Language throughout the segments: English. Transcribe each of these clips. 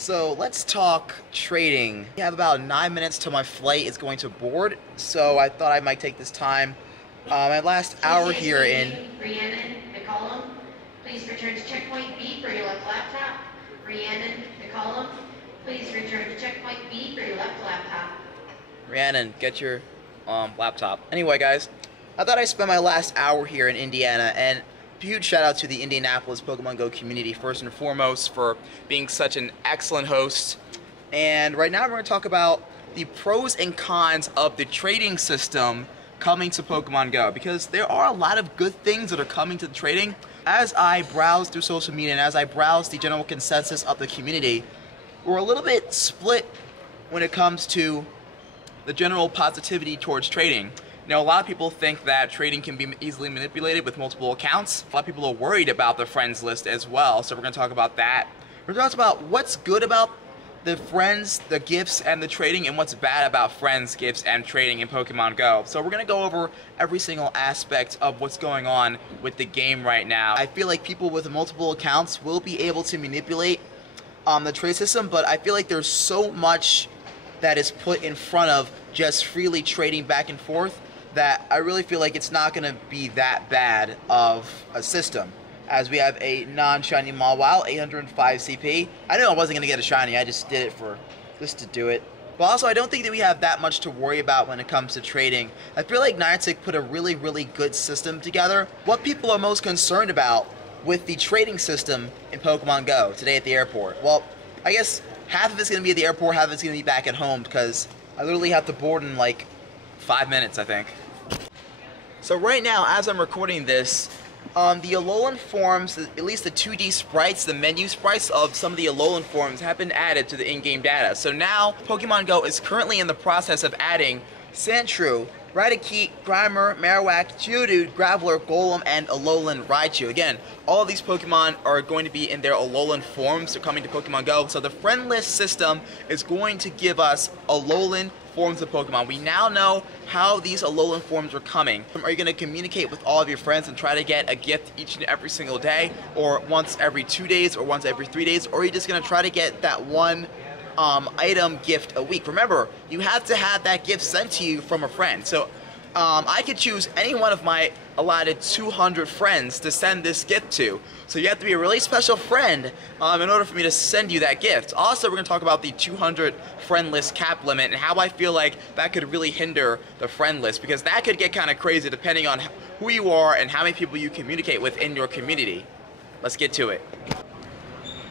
So let's talk trading. We have about 9 minutes till my flight is going to board, so I thought I might take this time. My last hour here in... Rhiannon McCollum, please return to checkpoint B for your left laptop. Rhiannon McCollum, please return to checkpoint B for your left laptop. Rhiannon, get your laptop. Anyway, guys, I thought I'd spend my last hour here in Indiana, and huge shout out to the Indianapolis Pokemon Go community, first and foremost, for being such an excellent host. And right now we're going to talk about the pros and cons of the trading system coming to Pokemon Go, because there are a lot of good things that are coming to the trading. As I browse through social media and as I browse the general consensus of the community, we're a little bit split when it comes to the general positivity towards trading. You know, a lot of people think that trading can be easily manipulated with multiple accounts. A lot of people are worried about the friends list as well, so we're going to talk about that. We're going to talk about what's good about the friends, the gifts, and the trading, and what's bad about friends, gifts, and trading in Pokemon Go. So we're going to go over every single aspect of what's going on with the game right now. I feel like people with multiple accounts will be able to manipulate the trade system, but I feel like there's so much that is put in front of just freely trading back and forth that I really feel like it's not going to be that bad of a system. As we have a non-shiny Mawile, 805 CP. I knew I wasn't going to get a shiny, I just did it just to do it. But also, I don't think that we have that much to worry about when it comes to trading. I feel like Niantic put a really, really good system together. What people are most concerned about with the trading system in Pokemon Go today at the airport? Well, I guess half of it's going to be at the airport, half of it's going to be back at home, because I literally have to board in like 5 minutes, I think. So right now, as I'm recording this, the Alolan forms, at least the 2D sprites, the menu sprites of some of the Alolan forms have been added to the in-game data. So now, Pokemon Go is currently in the process of adding Sandshrew, Raticate, Grimer, Marowak, Geodude, Graveler, Golem, and Alolan Raichu. Again, all of these Pokemon are going to be in their Alolan forms. They're coming to Pokemon Go. So the friend list system is going to give us Alolan forms of Pokemon. We now know how these Alolan forms are coming. Are you going to communicate with all of your friends and try to get a gift each and every single day, or once every 2 days, or once every 3 days, or are you just going to try to get that one item gift a week? Remember, you have to have that gift sent to you from a friend. So I could choose any one of my allotted 200 friends to send this gift to. So you have to be a really special friend in order for me to send you that gift. Also, we're going to talk about the 200 friend list cap limit and how I feel like that could really hinder the friend list, because that could get kind of crazy depending on who you are and how many people you communicate with in your community. Let's get to it.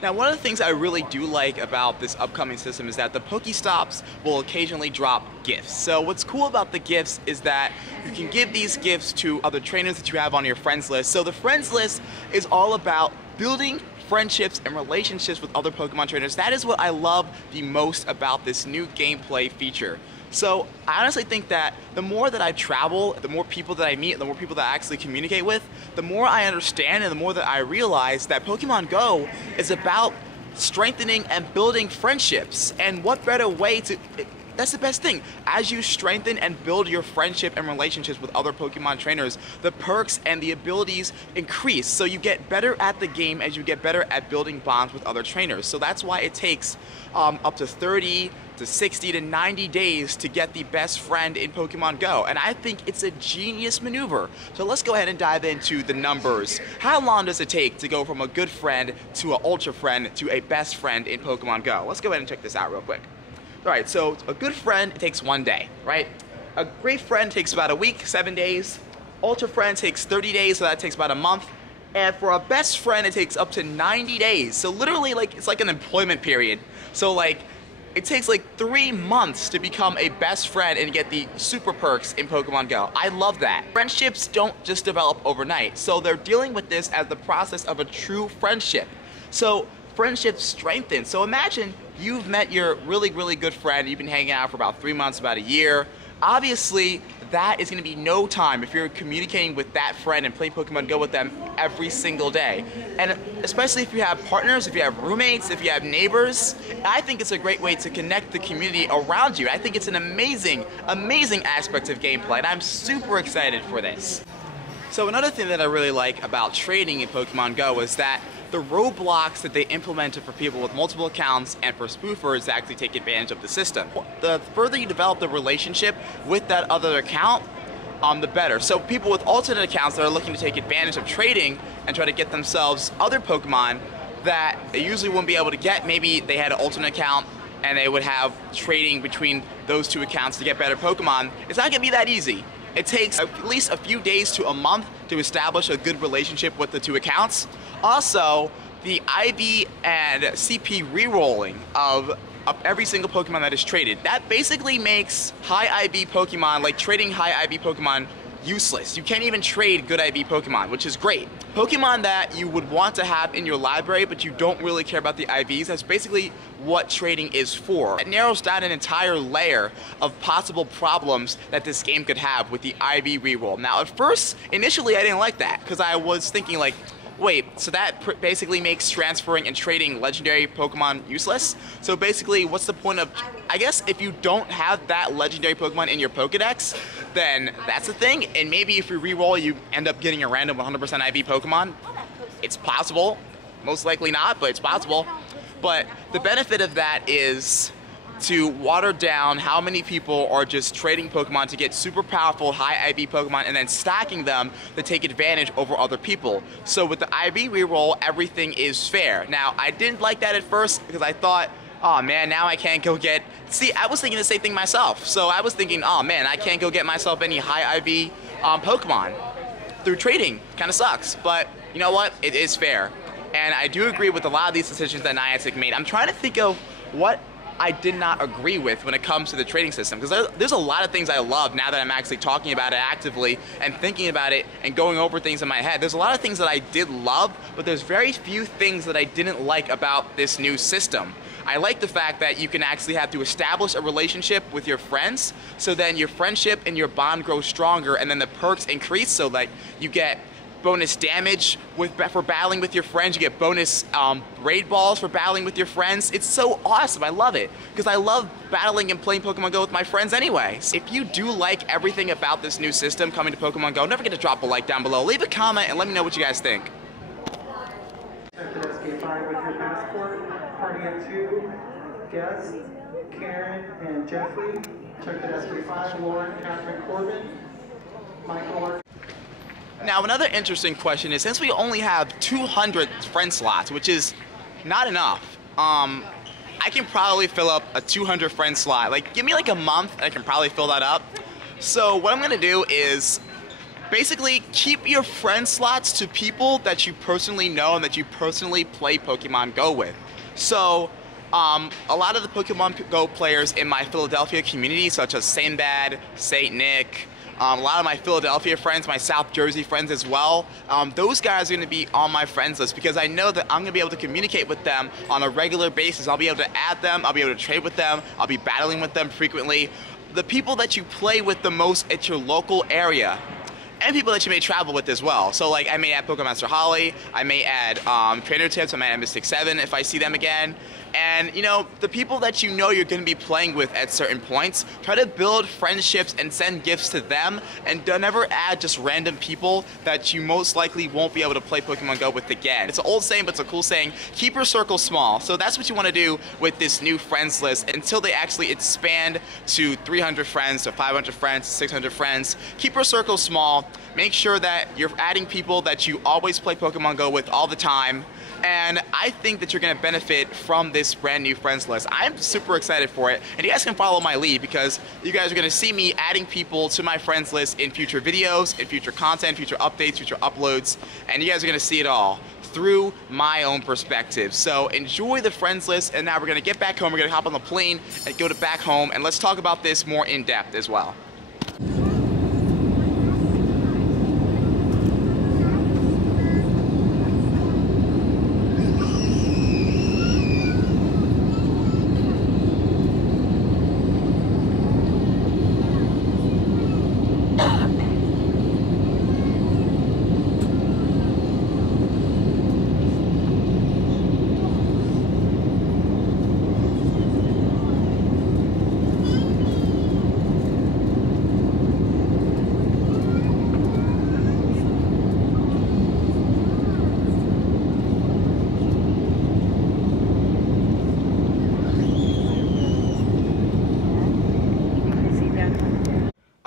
Now, one of the things I really do like about this upcoming system is that the Pokestops will occasionally drop gifts. So what's cool about the gifts is that you can give these gifts to other trainers that you have on your friends list. So the friends list is all about building friendships and relationships with other Pokemon trainers. That is what I love the most about this new gameplay feature. So I honestly think that the more that I travel, the more people that I meet, the more people that I actually communicate with, the more I understand and the more that I realize that Pokemon Go is about strengthening and building friendships. And what better way to... That's the best thing. As you strengthen and build your friendship and relationships with other Pokemon trainers, the perks and the abilities increase. So you get better at the game as you get better at building bonds with other trainers. So that's why it takes up to 30 to 60 to 90 days to get the best friend in Pokemon Go. And I think it's a genius maneuver. So let's go ahead and dive into the numbers. How long does it take to go from a good friend to an ultra friend to a best friend in Pokemon Go? Let's go ahead and check this out real quick. Alright, so a good friend, it takes 1 day, right? A great friend takes about a week, 7 days. Ultra friend takes 30 days, so that takes about a month. And for a best friend, it takes up to 90 days. So literally, like, it's like an employment period. So like, it takes like 3 months to become a best friend and get the super perks in Pokemon Go. I love that. Friendships don't just develop overnight. So they're dealing with this as the process of a true friendship. So friendships strengthen. So imagine you've met your really, really good friend. You've been hanging out for about 3 months, about a year. Obviously, that is going to be no time if you're communicating with that friend and playing Pokemon Go with them every single day. And especially if you have partners, if you have roommates, if you have neighbors, I think it's a great way to connect the community around you. I think it's an amazing, amazing aspect of gameplay, and I'm super excited for this. So another thing that I really like about trading in Pokemon Go is that the roadblocks that they implemented for people with multiple accounts and for spoofers to actually take advantage of the system. The further you develop the relationship with that other account, the better. So people with alternate accounts that are looking to take advantage of trading and try to get themselves other Pokemon that they usually wouldn't be able to get. Maybe they had an alternate account and they would have trading between those two accounts to get better Pokemon. It's not gonna be that easy. It takes at least a few days to a month to establish a good relationship with the two accounts. Also, the IV and CP rerolling of every single Pokemon that is traded, that basically makes high IV Pokemon, like trading high IV Pokemon, useless. You can't even trade good IV Pokemon, which is great. Pokemon that you would want to have in your library, but you don't really care about the IVs, that's basically what trading is for. It narrows down an entire layer of possible problems that this game could have with the IV reroll. Now, at first, initially, I didn't like that, because I was thinking like, wait, so that basically makes transferring and trading legendary Pokemon useless? So basically, what's the point of, I guess if you don't have that legendary Pokemon in your Pokedex, then that's the thing, and maybe if you reroll, you end up getting a random 100% IV Pokemon. It's possible, most likely not, but it's possible. But the benefit of that is to water down how many people are just trading Pokemon to get super powerful high IV Pokemon and then stacking them to take advantage over other people. So with the IV reroll, everything is fair. Now, I didn't like that at first because I thought, oh man, now I can't go get... See, I was thinking the same thing myself. So I was thinking, oh man, I can't go get myself any high IV Pokemon through trading. Kind of sucks, but you know what? It is fair. And I do agree with a lot of these decisions that Niantic made. I'm trying to think of what I did not agree with when it comes to the trading system, because there's a lot of things I love now that I'm actually talking about it actively and thinking about it and going over things in my head. There's a lot of things that I did love, but there's very few things that I didn't like about this new system. I like the fact that you can actually have to establish a relationship with your friends, so then your friendship and your bond grow stronger, and then the perks increase, so like you get bonus damage for battling with your friends, you get bonus raid balls for battling with your friends. It's so awesome, I love it, because I love battling and playing Pokemon Go with my friends anyway. So if you do like everything about this new system coming to Pokemon Go, don't forget to drop a like down below, leave a comment, and let me know what you guys think. Check the SK5 with your passport. Party of 2, guests, Karen and Jeffrey. Check the SK5, Lauren, Catherine, Corbin, Michael. Now, another interesting question is, since we only have 200 friend slots, which is not enough, I can probably fill up a 200 friend slot. Like, give me like a month, and I can probably fill that up. So what I'm gonna do is basically keep your friend slots to people that you personally know and that you personally play Pokemon Go with. So, a lot of the Pokemon Go players in my Philadelphia community, such as Sinbad, Saint Nick, a lot of my Philadelphia friends, my South Jersey friends as well, those guys are going to be on my friends list because I know that I'm going to be able to communicate with them on a regular basis. I'll be able to add them, I'll be able to trade with them, I'll be battling with them frequently. The people that you play with the most at your local area, and people that you may travel with as well. So like I may add Pokemon Master Holly, I may add Trainer Tips, I might add Mystic 7 if I see them again. And you know, the people that you know you're going to be playing with at certain points, try to build friendships and send gifts to them, and don't ever add just random people that you most likely won't be able to play Pokemon Go with again. It's an old saying, but it's a cool saying, keep your circle small. So that's what you want to do with this new friends list until they actually expand to 300 friends, to 500 friends, to 600 friends. Keep your circle small. Make sure that you're adding people that you always play Pokemon Go with all the time. And I think that you're going to benefit from this brand new friends list. I'm super excited for it, and you guys can follow my lead because you guys are going to see me adding people to my friends list in future videos, in future content, future updates, future uploads, and you guys are going to see it all through my own perspective. So enjoy the friends list, and now we're going to get back home, we're going to hop on the plane and go to back home, and let's talk about this more in depth as well.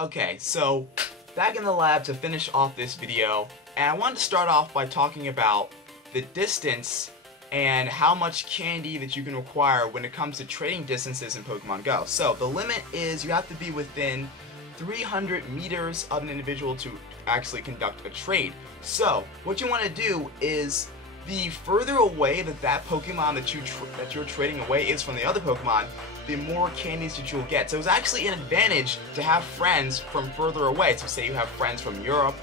Okay, so back in the lab to finish off this video, and I wanted to start off by talking about the distance and how much candy that you can acquire when it comes to trading distances in Pokemon Go. So the limit is you have to be within 300 meters of an individual to actually conduct a trade. So what you want to do is, the further away that Pokemon that you're trading away is from the other Pokemon, the more candies that you'll get. So it's actually an advantage to have friends from further away. So say you have friends from Europe,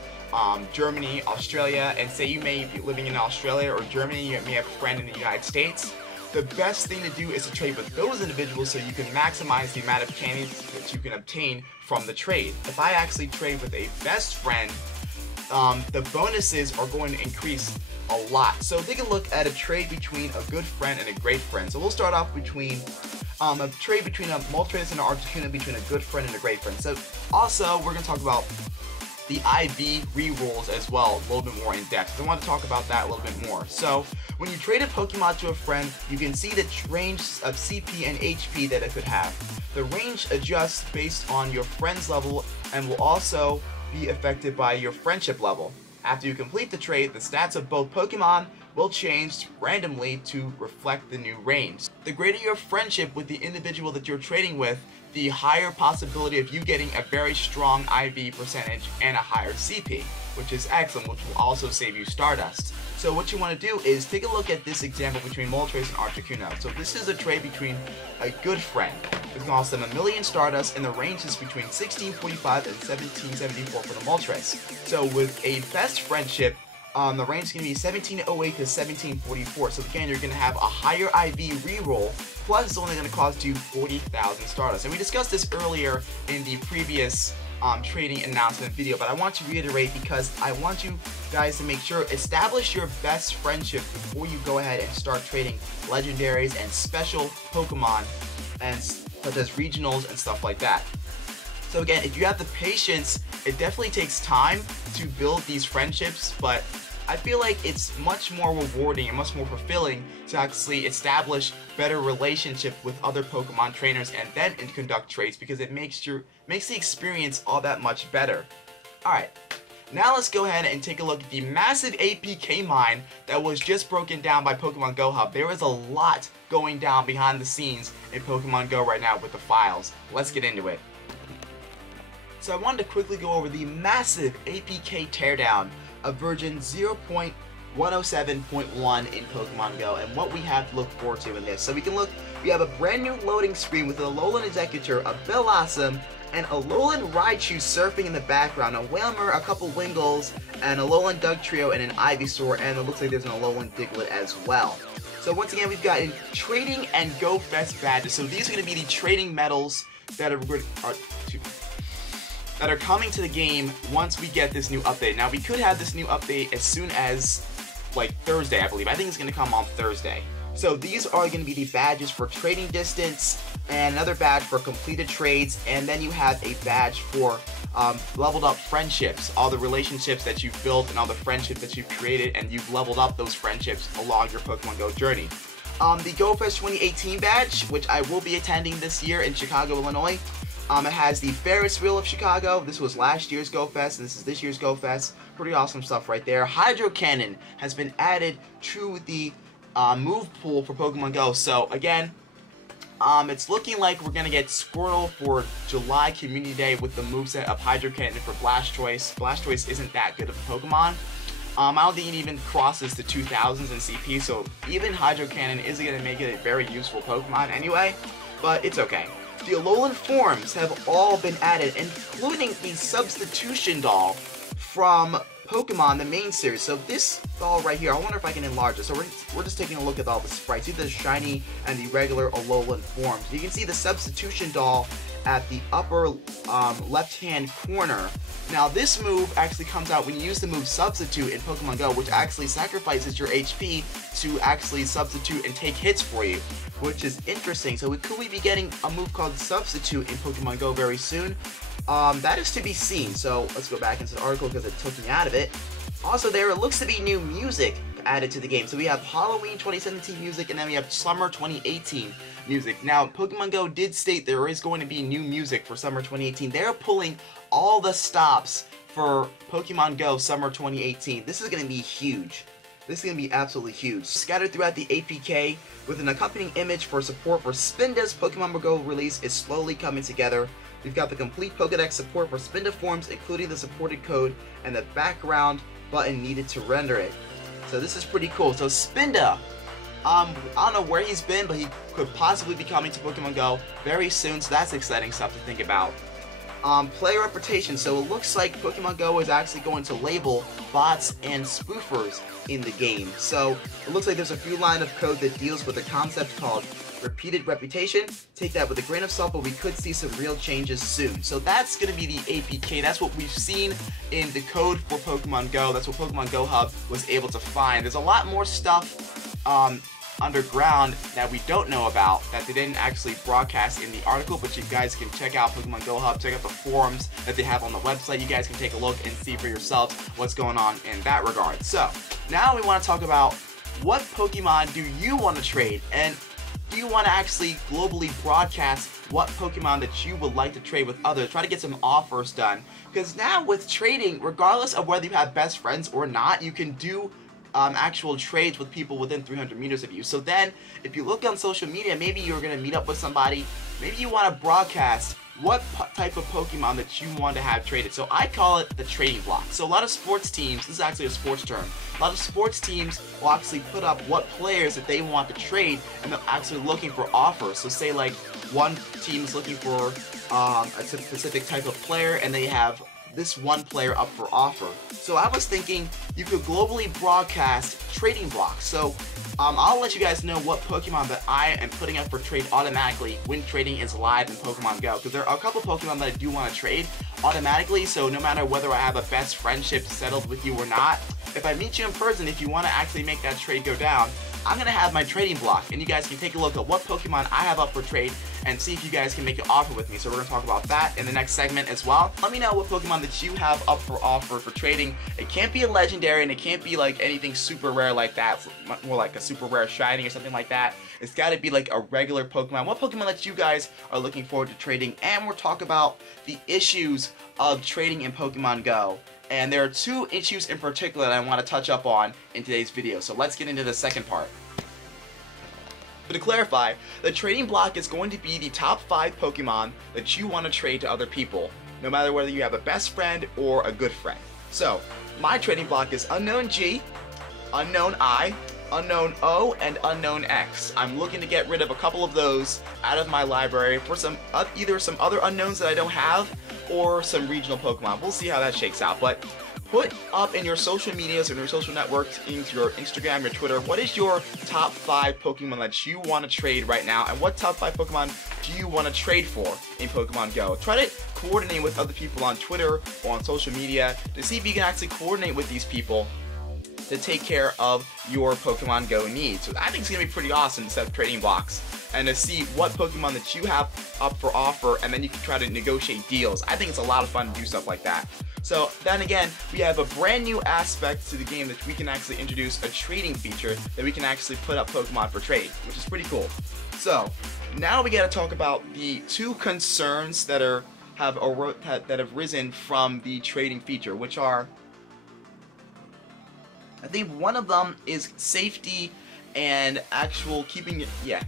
Germany, Australia, and say you may be living in Australia or Germany, you may have a friend in the United States. The best thing to do is to trade with those individuals so you can maximize the amount of candies that you can obtain from the trade. If I actually trade with a best friend, the bonuses are going to increase a lot. So take a look at a trade between a good friend and a great friend. So we'll start off between a trade between a Moltres and an Articuno, between a good friend and a great friend. So also we're going to talk about the IV rerolls as well, a little bit more in depth. I want to talk about that a little bit more. So when you trade a Pokemon to a friend, you can see the range of CP and HP that it could have. The range adjusts based on your friend's level and will also be affected by your friendship level. After you complete the trade, the stats of both Pokemon will change randomly to reflect the new range. The greater your friendship with the individual that you're trading with, the higher possibility of you getting a very strong IV percentage and a higher CP, which is excellent, which will also save you Stardust. So what you want to do is take a look at this example between Moltres and Articuno. So this is a trade between a good friend. It costs them 1,000,000 Stardust, and the range is between 1645 and 1774 for the Moltres. So with a best friendship, the range is going to be 1708 to 1744. So again, you're going to have a higher IV reroll, plus it's only going to cost you 40,000 Stardust. And we discussed this earlier in the previous trading announcement video, but I want to reiterate because I want you guys to make sure, establish your best friendship before you go ahead and start trading legendaries and special Pokemon, and such as regionals and stuff like that. So again, if you have the patience, it definitely takes time to build these friendships, but I feel like it's much more rewarding and much more fulfilling to actually establish better relationship with other Pokemon trainers and then conduct trades, because it makes the experience all that much better. Alright, now let's go ahead and take a look at the massive APK mine that was just broken down by Pokemon Go Hub. There is a lot going down behind the scenes in Pokemon Go right now with the files. Let's get into it. So I wanted to quickly go over the massive APK teardown of version 0.107.1 in Pokemon Go and what we have to look forward to in this. So we have a brand new loading screen with an Alolan Executor, a Bellossom, and a Alolan Raichu surfing in the background, a Whalmer, a couple Wingles, and a Alolan Dugtrio, and an Ivysaur, and it looks like there's an Alolan Diglett as well. So once again, we've got trading and Go Fest badges. So these are going to be the trading medals that are coming to the game once we get this new update. Now, we could have this new update as soon as, like, Thursday, I believe. I think it's going to come on Thursday. So these are going to be the badges for trading distance, and another badge for completed trades, and then you have a badge for leveled up friendships, all the relationships that you've built and all the friendships that you've created, and you've leveled up those friendships along your Pokemon Go journey. The GoFest 2018 badge, which I will be attending this year in Chicago, Illinois. It has the Ferris wheel of Chicago. This was last year's GoFest, and this is this year's GoFest. Pretty awesome stuff right there. Hydro Cannon has been added to the move pool for Pokemon Go. So again, it's looking like we're gonna get Squirtle for July Community Day with the moveset of Hydro Cannon for Blastoise. Blastoise isn't that good of a Pokemon. I don't think it even crosses the 2000s in CP, so even Hydro Cannon isn't gonna make it a very useful Pokemon anyway, but it's okay. The Alolan forms have all been added, including the substitution doll from Pokemon, the main series. So this doll right here, I wonder if I can enlarge it. So we're just taking a look at all the sprites. See the shiny and the regular Alolan forms. You can see the substitution doll at the upper left-hand corner. Now this move actually comes out when you use the move Substitute in Pokemon Go, which actually sacrifices your HP to actually substitute and take hits for you, which is interesting. So could we be getting a move called Substitute in Pokemon Go very soon? That is to be seen. So let's go back into the article because it took me out of it. Also, there looks to be new music added to the game. So we have Halloween 2017 music, and then we have Summer 2018 music. Now, Pokemon Go did state there is going to be new music for Summer 2018. They're pulling all the stops for Pokemon Go Summer 2018. This is going to be huge. This is going to be absolutely huge. Scattered throughout the APK with an accompanying image for support for Spinda's Pokemon Go release is slowly coming together. We've got the complete Pokedex support for Spinda forms, including the supported code and the background button needed to render it. So this is pretty cool. So Spinda, I don't know where he's been, but he could possibly be coming to Pokemon Go very soon, so that's exciting stuff to think about. Player reputation. So it looks like Pokemon Go is actually going to label bots and spoofers in the game. So it looks like there's a few lines of code that deals with a concept called repeated reputation. Take that with a grain of salt, but we could see some real changes soon. So that's going to be the APK. That's what we've seen in the code for Pokemon Go. That's what Pokemon Go Hub was able to find. There's a lot more stuff underground that we don't know about that they didn't actually broadcast in the article, but you guys can check out Pokemon Go Hub, check out the forums that they have on the website. You guys can take a look and see for yourselves what's going on in that regard. So now we want to talk about what Pokemon do you want to trade, and do you want to actually globally broadcast what Pokemon that you would like to trade with others? Try to get some offers done, because now with trading, regardless of whether you have best friends or not, you can do actual trades with people within 300 meters of you. So then, if you look on social media, maybe you're going to meet up with somebody, maybe you want to broadcast what type of Pokemon that you want to have traded. So I call it the trading block. So a lot of sports teams, this is actually a sports term, a lot of sports teams will actually put up what players that they want to trade, and they're actually looking for offers. So say like one team is looking for a specific type of player, and they have this one player up for offer. So I was thinking you could globally broadcast trading blocks. So I'll let you guys know what Pokemon that I am putting up for trade automatically when trading is live in Pokemon Go, because there are a couple Pokemon that I do want to trade automatically. So no matter whether I have a best friendship settled with you or not, if I meet you in person, if you want to actually make that trade go down, I'm going to have my trading block, and you guys can take a look at what Pokemon I have up for trade and see if you guys can make an offer with me. So we're going to talk about that in the next segment as well. Let me know what Pokemon that you have up for offer for trading. It can't be a legendary, and it can't be like anything super rare like that, more like a super rare shiny or something like that. It's got to be like a regular Pokemon. What Pokemon that you guys are looking forward to trading, and we'll talk about the issues of trading in Pokemon Go. And there are two issues in particular that I want to touch up on in today's video. So let's get into the second part. But to clarify, the trading block is going to be the top 5 Pokemon that you want to trade to other people, no matter whether you have a best friend or a good friend. So, my trading block is Unknown G, Unknown I, Unknown O, and Unknown X. I'm looking to get rid of a couple of those out of my library for some either some other unknowns that I don't have, or some regional Pokemon. We'll see how that shakes out. But put up in your social medias and your social networks, into your Instagram, your Twitter, what is your top 5 Pokemon that you want to trade right now, and what top 5 Pokemon do you want to trade for in Pokemon Go? Try to coordinate with other people on Twitter or on social media to see if you can actually coordinate with these people to take care of your Pokemon Go needs. So I think it's going to be pretty awesome to set up trading blocks and to see what Pokemon that you have up for offer, and then you can try to negotiate deals. I think it's a lot of fun to do stuff like that. So then again, we have a brand new aspect to the game that we can actually introduce a trading feature that we can actually put up Pokemon for trade, which is pretty cool. So now we got to talk about the 2 concerns that have risen from the trading feature, which are, I think one of them is safety and actual keeping it,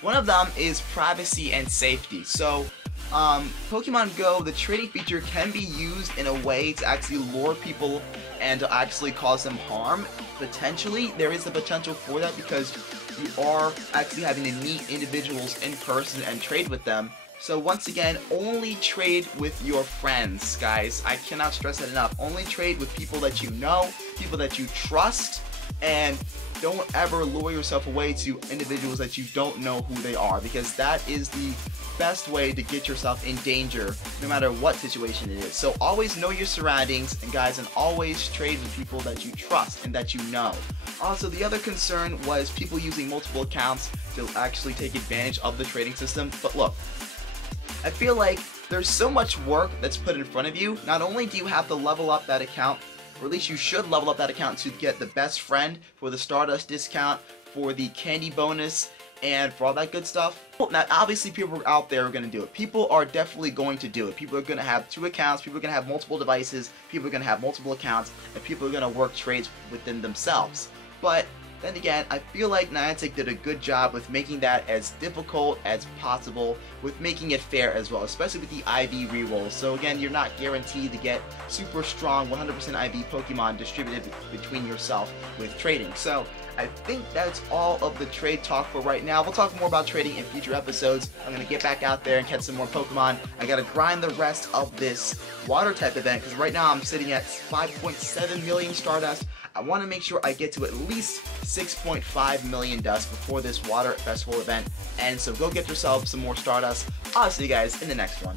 one of them is privacy and safety. So Pokemon Go, the trading feature can be used in a way to actually lure people and to actually cause them harm. Potentially, there is the potential for that, because you are actually having to meet individuals in person and trade with them. So once again, only trade with your friends, guys. I cannot stress that enough. Only trade with people that you know, people that you trust, and don't ever lure yourself away to individuals that you don't know who they are, because that is the best way to get yourself in danger no matter what situation it is. So always know your surroundings, and guys, and always trade with people that you trust and that you know. Also, the other concern was people using multiple accounts to actually take advantage of the trading system. But look, I feel like there's so much work that's put in front of you. Not only do you have to level up that account, or at least you should level up that account to get the best friend for the Stardust discount, for the candy bonus, and for all that good stuff. Now, obviously, people out there are going to do it. People are definitely going to do it. People are going to have 2 accounts. People are going to have multiple devices. People are going to have multiple accounts, and people are going to work trades within themselves. But then again, I feel like Niantic did a good job with making that as difficult as possible, with making it fair as well, especially with the IV rerolls. So again, you're not guaranteed to get super strong 100% IV Pokemon distributed between yourself with trading. So I think that's all of the trade talk for right now. We'll talk more about trading in future episodes. I'm going to get back out there and catch some more Pokemon. I got to grind the rest of this water type event because right now I'm sitting at 5.7 million Stardust. I want to make sure I get to at least 6.5 million dust before this water festival event ends. So go get yourself some more Stardust. I'll see you guys in the next one.